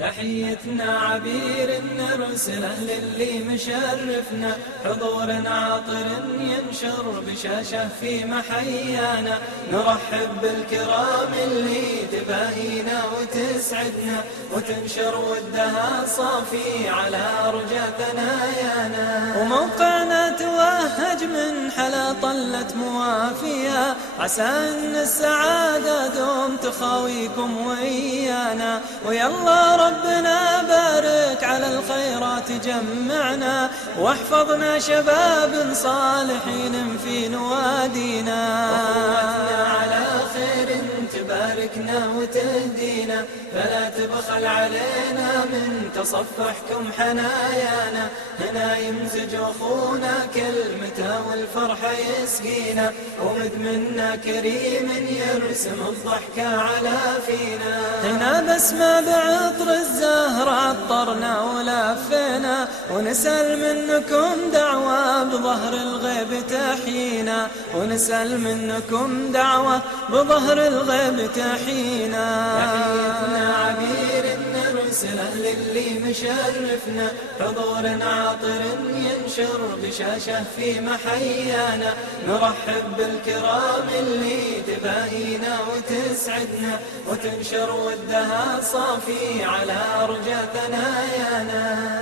تحيتنا عبير نرسله للي مشرفنا، حضور عاطر ينشر بشاشة في محيانا، نرحب بالكرام اللي تباهينا وتسعدنا، وتنشر ودها صافي على أرجى ثنايانا. وموقعنا توهج من حلا طلة موافية، عسى أن السعادة دوم تخاويكم وإيانا، ويلا ربنا بارك على الخيرات جمعنا، واحفظنا شباب صالحين في نوادينا، وقوتنا على خير تباركنا وتهدينا، فلا تبخل علينا من تصفحكم حنايانا، هنا يمزج أخونا كلمته والفرحة يسقينا، ومذ منا كريم يرسم الضحكة على فينا، هنا بسمة بعطر الزهر عطرنا ولفينا، ونسأل منكم دعوة بظهر الغيب تحيينا، ونسأل منكم دعوة بظهر الغيب تحيينا. تحيتنا عبير نرسله للي مشرفنا، حضور عاطر ينشر بشاشة في محيانا، نرحب بالكرام اللي تباهينا وتسعدنا، وتنشر ودها صافي على أرجى ثنايانا.